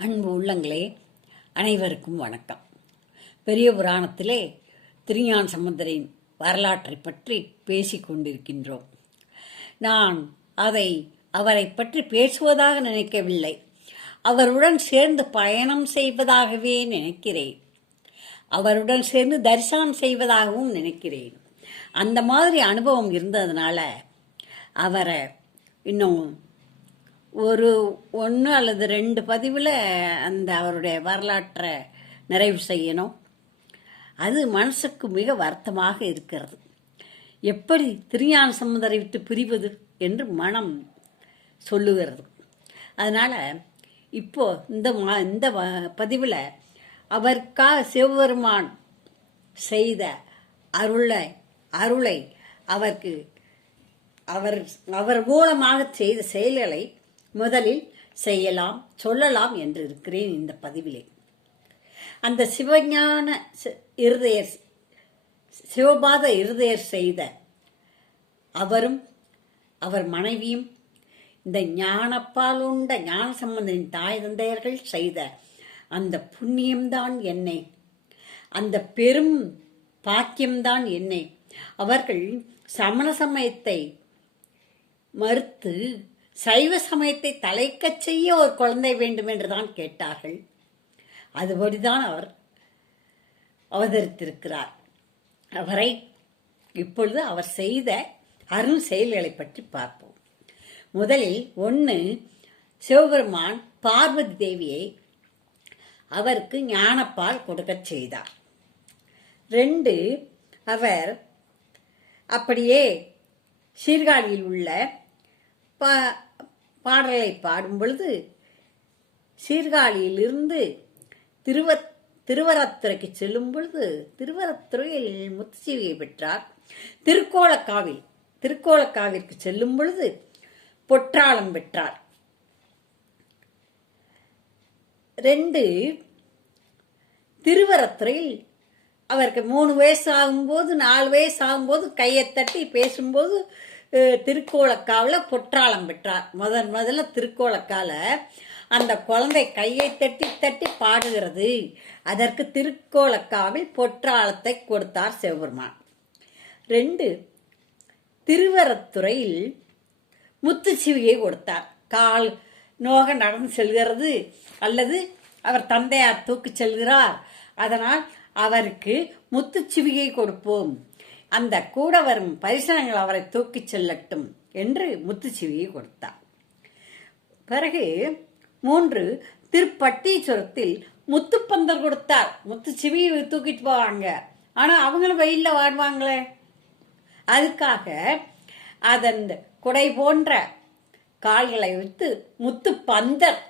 அன்பு உள்ளங்களே, அனைவருக்கும் வணக்கம். பெரிய புராணத்திலே திருஞான சம்பந்தரின் வரலாற்றை பற்றி பேசிக் கொண்டிருக்கின்றோம். நான் அவரை பற்றி பேசுவதாக நினைக்கவில்லை, அவருடன் சேர்ந்து பயணம் செய்வதாகவே நினைக்கிறேன். அவருடன் சேர்ந்து தரிசனம் செய்வதாகவும் நினைக்கிறேன். அந்த மாதிரி அனுபவம் இருந்ததுனால அவரை இன்னும் ஒன்று அல்லது 2 பதிவில் அவருடைய வரலாற்றை நிறைவு செய்யணும். அது மனசுக்கு மிக வருத்தமாக இருக்கிறது. எப்படி திருஞான சம்பந்தரை விட்டு பிரிவது என்று மனம் சொல்லுகிறது. அதனால் இப்போ இந்த பதிவில் அவருக்காக சிவபெருமான் செய்த அருளை அவர் மூலமாக செய்த செயல்களை முதலில் சொல்லலாம் என்று இருக்கிறேன். இந்த பதிவிலே அந்த சிவபாத இருதயர் செய்த அவரும் அவர் மனைவியும் இந்த ஞானப்பால் உண்ட ஞான சம்பந்தரின் தாய் தந்தையர்கள் செய்த அந்த புண்ணியம்தான் என்னை, அந்த பெரும் பாக்கியம்தான் என்னை. அவர்கள் சமண சமயத்தை மறுத்து சைவ சமயத்தை தலைக்கச் செய்ய ஒரு குழந்தை வேண்டும் என்றுதான் கேட்டார்கள். அதுபடிதான் அவர் அவதரித்திருக்கிறார். அவரை இப்பொழுது அவர் செய்த அருள் செயல்களை பற்றி பார்ப்போம். முதலில் 1, சிவபெருமான் பார்வதி தேவியை அவருக்கு ஞானப்பால் கொடுக்கச் செய்தார். 2, அவர் அப்படியே சீர்காழியில் உள்ள பாடலை பாடும் பொழுது சீர்காழியிலிருந்து திருவரத்துறைக்கு செல்லும் பொழுது திருவரத்துறையில் முத்துச்சிவியை பெற்றார். திருக்கோலக்காவிற்கு செல்லும் பொழுது பொற்றாளம் பெற்றார். 2, திருவரத்துறையில் அவருக்கு 3 வயசு ஆகும்போது 4 வயசு ஆகும்போது கையை தட்டி பேசும்போது திருக்கோலக்காவில் பொற்றாளம் பெற்றார். முதல்ல திருக்கோலக்கால அந்த குழந்தை கையை தட்டி தட்டி பாடுகிறது. அதற்கு திருக்கோலக்காவில் பொற்றாளத்தை கொடுத்தார் சிவபெருமான். 2, திருவரத்துறையில் முத்துச்சிவியை கொடுத்தார். கால் நோக நடந்து செல்கிறது அல்லது அவர் தந்தையார் தூக்கி செல்கிறார், அதனால் அவருக்கு முத்துச்சிவியை கொடுப்போம், அந்த கூட வரும் பரிசனங்கள் அவரை தூக்கிச் செல்லட்டும் என்று முத்துச்சிவியை கொடுத்தார். பிறகு 3, திருப்பட்டீச்சுரத்தில் முத்துப்பந்தர் கொடுத்தார். முத்துச்சிவியை தூக்கிட்டு போவாங்க, ஆனா அவங்களும் வெயில்ல வாடுவாங்களே, அதுக்காக அதன் குடை போன்ற கால்களை வைத்து முத்துப்பந்தர்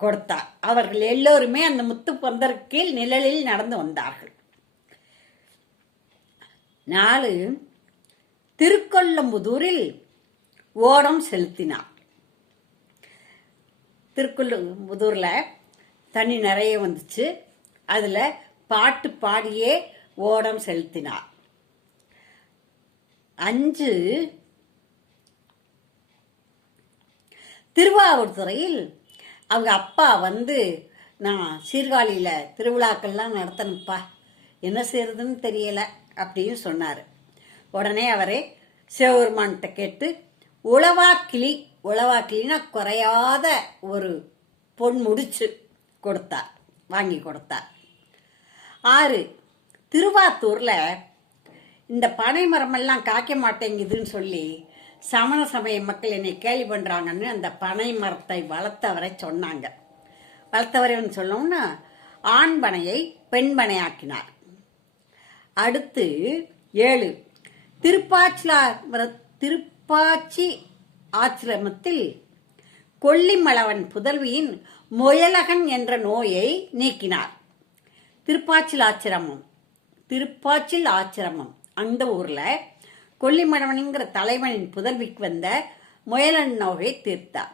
கொடுத்தார். அவர்கள் எல்லோருமே அந்த முத்துப்பந்தர் கீழ் நிழலில் நடந்து வந்தார்கள். 4, திருக்கொல்லம்புதூரில் ஓடம் செலுத்தினார். திருக்கொல்லம்புதூர்ல தண்ணி நிறைய வந்துச்சு, அதுல பாட்டு பாடியே ஓடம் செலுத்தினார். 5, திருவாவூர்துறையில் அவங்க அப்பா நான் சீர்காழியில திருவிழாக்கள்லாம் நடத்தணுப்பா, என்ன செய்யறதுன்னு தெரியல அப்படின்னு சொன்னார். உடனே அவரே சிவபெருமான்கிட்ட கேட்டு உளவாக்கிலினா குறையாத ஒரு பொன் முடிச்சு வாங்கி கொடுத்தார். 6, திருவாத்தூர்ல இந்த பனை மரமெல்லாம் காய்க்க மாட்டேங்குதுன்னு சொல்லி சமண சமய மக்கள் என்னை கேலி பண்றாங்கன்னு அந்த பனை மரத்தை வளர்த்தவரை சொன்னாங்க. வளர்த்தவரைன்னு சொன்னோம்னா ஆண் பனையை பெண் பனையாக்கினார். அடுத்து 7, திருப்பாச்சி ஆச்சிரமத்தில் கொல்லிமலவன் புதல்வியின் முயலகன் என்ற நோயை நீக்கினார். திருப்பாச்சில் ஆச்சிரமம் அந்த ஊர்ல கொல்லிமலவன்கிற தலைவனின் புதல்விக்கு வந்த முயலன் நோயை தீர்த்தார்.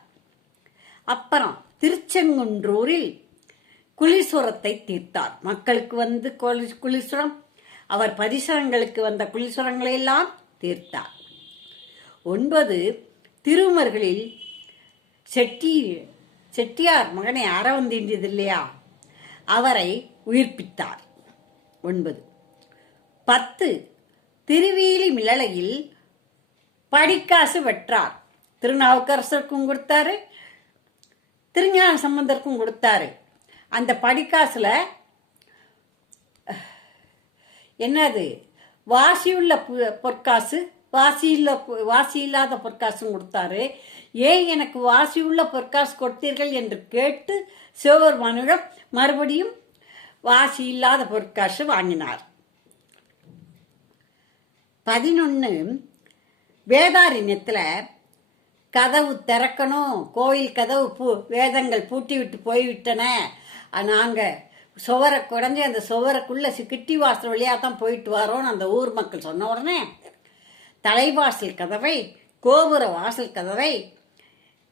அப்புறம் திருச்செங்குன்றூரில் குளிசுரத்தை தீர்த்தார். மக்களுக்கு குளிசுரம், அவர் பரிசரங்களுக்கு வந்த குளிசுரங்களை எல்லாம் தீர்த்தார். 9, திருமர்களில் செட்டியார் மகனை அற வந்தீண்டியது இல்லையா, அவரை உயிர்ப்பித்தார். 9. 10. திருவேலி மிளலையில் படிக்காசு வெற்றார். திருநாவுக்கரசருக்கும் கொடுத்தாரு, திருஞான சம்பந்தருக்கும் கொடுத்தாரு. அந்த படிக்காசுல என்னது, வாசியுள்ள பொற்காசு, வாசி இல்லாத பொற்காசும் கொடுத்தாரு. ஏன் எனக்கு வாசியுள்ள பொற்காசு கொடுத்தீர்கள் என்று கேட்டு சிவபெருமானிடம் மறுபடியும் வாசி இல்லாத பொற்காசு வாங்கினார். 11. வேதாரண்யத்தில் கதவு திறக்கணும், கோயில் கதவு வேதங்கள் பூட்டி விட்டு போய்விட்டன, நாங்கள் சுவரை குறைஞ்சி அந்த சுவருக்குள்ள கிட்டி வாசல் வழியாக தான் போயிட்டு வரோன்னு அந்த ஊர் மக்கள் சொன்ன உடனே தலைவாசல் கதவை, கோபுர வாசல் கதவை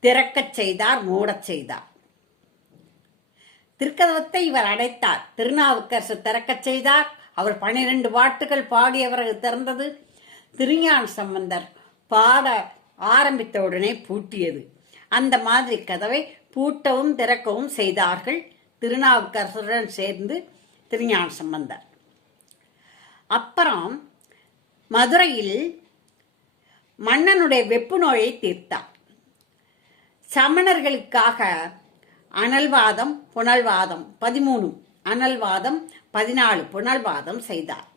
திறக்கச் செய்தார், மூடச் செய்தார். திருக்கதவத்தை இவர் அடைத்தார். திருநாவுக்கரசர் திறக்கச் செய்தார். அவர் 12 பாட்டுகள் பாடியவர்கள் திறந்தது. திருஞான சம்பந்தர் பாட ஆரம்பித்தவுடனே பூட்டியது. அந்த மாதிரி கதவை பூட்டவும் திறக்கவும் செய்தார்கள் திருநாவுக்கரசருடன் சேர்ந்து திருஞான சம்பந்தர். அப்புறம் மதுரையில் மன்னனுடைய வெப்பு நோயை தீர்த்தார். சமணர்களுக்காக அனல்வாதம் புனல்வாதம் 13, அனல்வாதம் 14, புனல்வாதம் செய்தார்.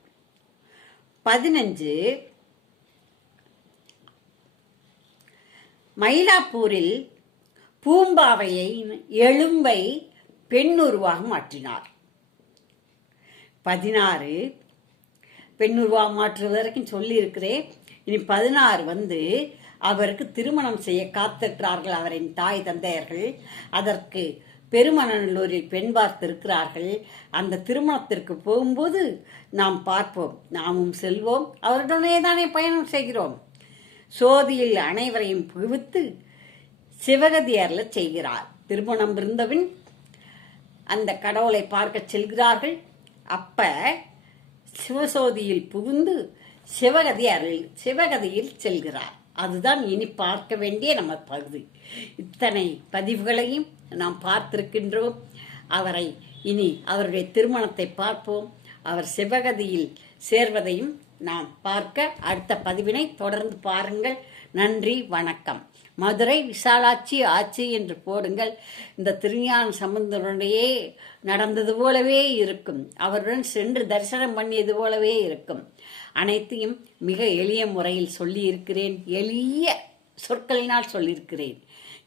15. மயிலாப்பூரில் பூம்பாவையை எலும்பை பெண் உருவாக மாற்றினார். 16. பெண் உருவாக மாற்றுவது வரைக்கும் சொல்லியிருக்கிறேன். இனி 16 அவருக்கு திருமணம் செய்ய காத்திருக்கிறார்கள் அவரின் தாய் தந்தையர்கள். அதற்கு பெருமநல்லூரில் பெண் பார்த்திருக்கிறார்கள். அந்த திருமணத்திற்கு போகும்போது நாம் பார்ப்போம், நாமும் செல்வோம், அவருடனே தானே பயணம் செய்கிறோம். சோதியில் அனைவரையும் புகுவித்து சிவகதி அருள செய்கிறார். திருமணம் இருந்தபின் அந்த கடவுளை பார்க்க செல்கிறார்கள். அப்ப சிவசோதியில் புகுந்து சிவகதியில் செல்கிறார். அதுதான் இனி பார்க்க வேண்டிய நம்ம பகுதி. இத்தனை பதிவுகளையும் நாம் பார்த்திருக்கின்றோம். அவரை இனி அவருடைய திருமணத்தை பார்ப்போம். அவர் சிவகதியில் சேர்வதையும் நாம் பார்க்க அடுத்த பதிவினை தொடர்ந்து பாருங்கள். நன்றி, வணக்கம். மதுரை விசாலாட்சி ஆட்சி என்று போடுங்கள். இந்த திருஞான சம்பந்தருடையே நடந்தது போலவே இருக்கும். அவருடன் சென்று தரிசனம் பண்ணியது போலவே இருக்கும். அனைத்தையும் மிக எளிய முறையில் சொல்லி இருக்கிறேன். எளிய சொற்களினால் சொல்லியிருக்கிறேன்.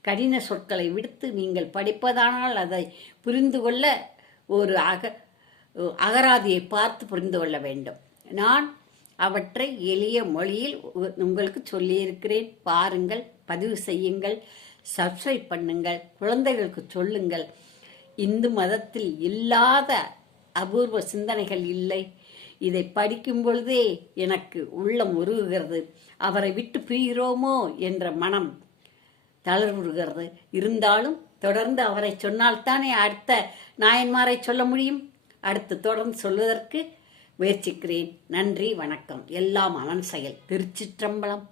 கடின சொற்களை விடுத்து நீங்கள் படிப்பதானால் அதை புரிந்து கொள்ள ஒரு அகராதியை பார்த்து புரிந்து கொள்ள வேண்டும். நான் அவற்றை எளிய மொழியில் உங்களுக்கு சொல்லியிருக்கிறேன். பாருங்கள், பதிவு செய்யுங்கள், சப்ஸ்கிரைப் பண்ணுங்கள், குழந்தைகளுக்கு சொல்லுங்கள். இந்து மதத்தில் இல்லாத அபூர்வ சிந்தனைகள் இல்லை. இதை படிக்கும் பொழுதே எனக்கு உள்ளம் உருகுகிறது. அவரை விட்டு பிரிகிறோமோ என்ற மனம் தளர்வுறுகிறது. இருந்தாலும் தொடர்ந்து அவரை சொன்னால்தானே அடுத்த நாயன்மாரை சொல்ல முடியும். அடுத்து தொடர்ந்து சொல்வதற்கு முயற்சிக்கிறேன். நன்றி, வணக்கம். எல்லாம் அவன் செயல். திருச்சிற்றம்பலம்.